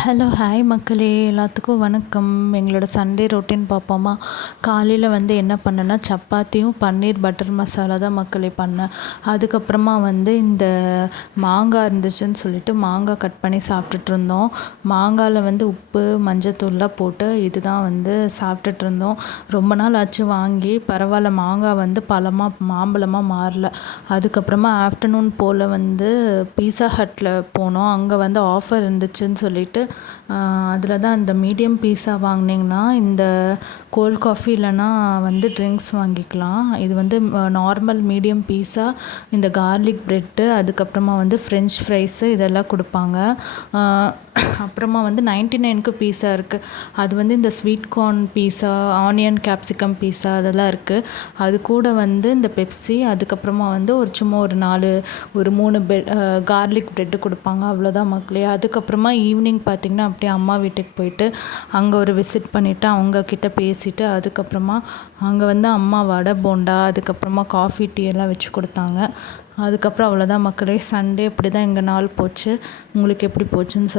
Hello hi மக்களே, எல்லாத்துக்கும் வணக்கம். எங்களோட சண்டே ரொட்டீன் பார்ப்போமா. காலையில் என்ன பண்ணேன்னா சப்பாத்தியும் பன்னீர் பட்டர் மசாலா தான் மக்களே பண்ணேன். அதுக்கப்புறமா இந்த மாங்காய் இருந்துச்சுன்னு சொல்லிட்டு மாங்காய் கட் பண்ணி சாப்பிட்டுட்டு இருந்தோம். மாங்காயில் உப்பு மஞ்சத்தூள்லாம் போட்டு இதுதான் சாப்பிட்டுட்டு இருந்தோம். ரொம்ப நாள் ஆச்சு வாங்கி, பரவாயில்ல மாங்காய் பழமாக மாம்பழமாக மாறல. அதுக்கப்புறமா ஆஃப்டர்நூன் போல் பீஸா ஹட்டில் போனோம். அங்கே ஆஃபர் இருந்துச்சுன்னு சொல்லிட்டு அதில் தான் இந்த மீடியம் பீஸா வாங்கினீங்கன்னா இந்த கோல்ட் காஃபி இல்லைன்னா ட்ரிங்க்ஸ் வாங்கிக்கலாம். இது நார்மல் மீடியம் பீஸா, இந்த கார்லிக் ப்ரெட்டு, அதுக்கப்புறமா ஃப்ரெஞ்ச் ஃப்ரைஸு இதெல்லாம் கொடுப்பாங்க. அப்புறமா 99க்கு பீஸா இருக்குது. அது இந்த ஸ்வீட் கார்ன் பீஸா, ஆனியன் கேப்சிகம் பீஸா அதெல்லாம் இருக்குது. அது கூட இந்த பெப்சி, அதுக்கப்புறமா சும்மா ஒரு 3 கார்லிக் ப்ரெட்டு கொடுப்பாங்க. அவ்வளோதான் மக்களே. அதுக்கப்புறமா ஈவினிங் பார்த்திங்கன்னா அப்படியே அம்மா வீட்டுக்கு போயிட்டு அங்கே ஒரு விசிட் பண்ணிவிட்டு அவங்கக்கிட்ட பேசிவிட்டு அதுக்கப்புறமா அங்கே அம்மா வடை போண்டா, அதுக்கப்புறமா காஃபி டீ எல்லாம் வச்சு கொடுத்தாங்க. அதுக்கப்புறம் அவ்வளோதான் மக்களே. சண்டே இப்படி தான் எங்கள் நாள் போச்சு. உங்களுக்கு எப்படி போச்சுன்னு